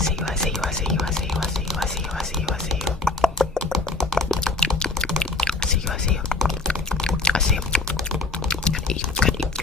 see you, I see you, I see you, I see you, I see you, I see you, I see you, I see you. See you, I see you. I see you. Gotta eat, gotta eat.